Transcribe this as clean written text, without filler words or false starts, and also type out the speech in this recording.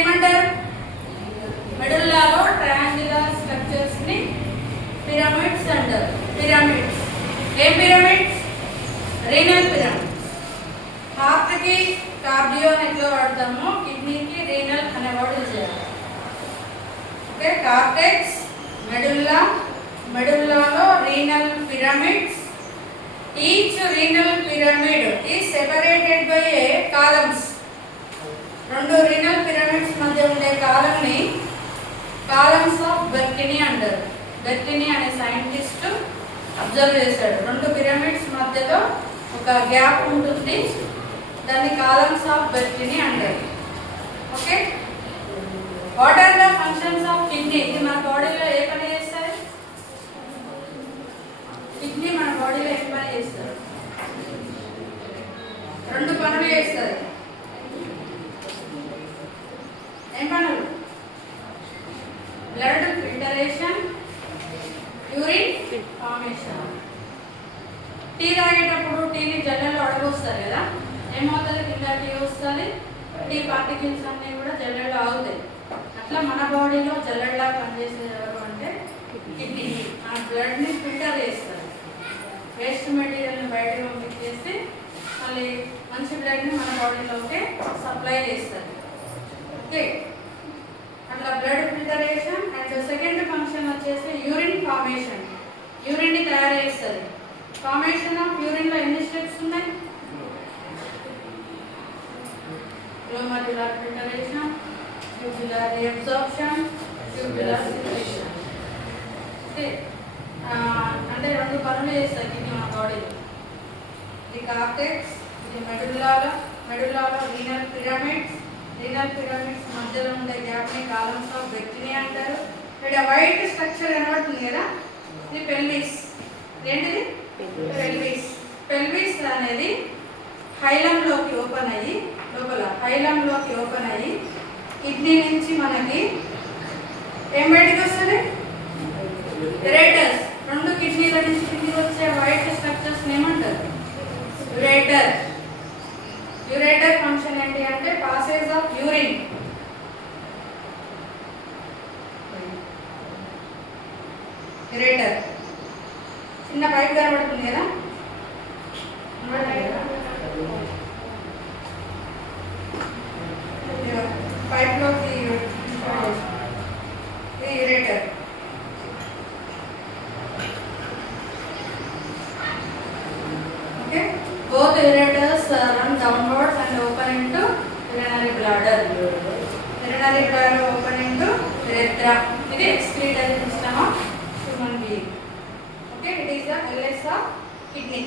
ఏమంటారు? మెడుల్లాలో triangular structures ని పిరమిడ్స్ అంటారు. పిరమిడ్స్. ఏం పిరమిడ్స్? Renal pyramids. హార్ట్ కి కార్డియో అని ఎట్లా వాడతామో కిడ్నీకి రీనల్ అనే వర్డ్ యూజ్ చేయాలి. ఓకే, కార్టెక్స్, మెడుల్లా, మెడుల్లాలో renal pyramids. Each renal pyramid is separated by a columns. రెండు రీనల్ పిరమిడ్స్ మధ్య ఉండే కాలమ్ ని కాలమ్స్ ఆఫ్ బెర్కినీ అంటారు. బెర్కినీ అనే సైంటిస్ట్ అబ్జర్వ్ చేశాడు. రెండు పిరమిడ్స్ మధ్యలో ఒక గ్యాప్ ఉంటుంది, దాన్ని కాలమ్స్ ఆఫ్ బెర్కినీ అంటారు. Okay, what are the functions of kidney? ఇది మన బాడీలో ఏ పని చేస్తుంది? కిడ్నీ మన బాడీలో ఏ పని చేస్తుంది? రెండు పనులు చేస్తుంది. ఏం పనులు? Blood filtration, urine formation. Tea తాగేటప్పుడు టీని జల్లెల్లో అడగొస్తారు కదా, ఏమవుతుంది? కింద టీ వస్తుంది, టీ పార్టికల్స్ అన్నీ కూడా జల్లెల్లో ఆగుతాయి. అట్లా మన బాడీలో జల్లెల్లా పనిచేసేది ఎవరు అంటే కిడ్నీ. మన బ్లడ్ని ఫిల్టర్ చేస్తుంది, వేస్ట్ మెటీరియల్ని బయటకు పంపించేసి మళ్ళీ మంచి బ్లడ్ని మన బాడీలోకి సప్లై చేస్తుంది. ఓకే, అట్లా blood filtration. And second function వచ్చేసి యూరిన్ ఫార్మేషన్. యూరిన్ని తయారు చేస్తుంది. ఫార్మేషన్ ఆఫ్ యూరిన్లో ఎన్ని స్టెప్స్ ఉన్నాయి? Glomerular filtration, tubular reabsorption, tubular secretion. Okay, అంటే రెండు పనులు చేస్తుంది కిడ్నీ మన బాడీలో. ఇది కార్టెక్స్, ఇది మెడుల్లాలో. మెడుల్లాలో రీనల్ పిరమిడ్స్. రీనల్ పిరమిడ్స్ మధ్యలో ఉండే గ్యాప్ని కాలమ్స్ ఆఫ్ బెర్కినీ అంటారు. ఇక్కడ వైట్ స్ట్రక్చర్ కనబడుతుంది కదా, ఇది పెల్విస్. ఏంటిది? పెల్విస్. పెల్విస్ అనేది హైలంలోకి ఓపెన్ అయ్యి, లోపల హైలంలోకి ఓపెన్ అయ్యి కిడ్నీ నుంచి మనకి ఏం బయటకు వస్తుంది? యురేటర్స్. రెండు కిడ్నీల నుంచి కిందికి వచ్చే వైట్ స్ట్రక్చర్స్ ఏమంటారు? యురేటర్. యురేటర్ ఫంక్షన్ ఏంటి అంటే పాసేజ్ ఆఫ్ యూరిన్. యురేటర్ చిన్న పైప్ కనబడుతుంది కదా, పైప్లోకి ఇది ureter. Okay, both ureters run downwards and open into urinary bladder. Urinary bladder open into urethra. It is excretory system of human being. Okay, it is the LS of kidney.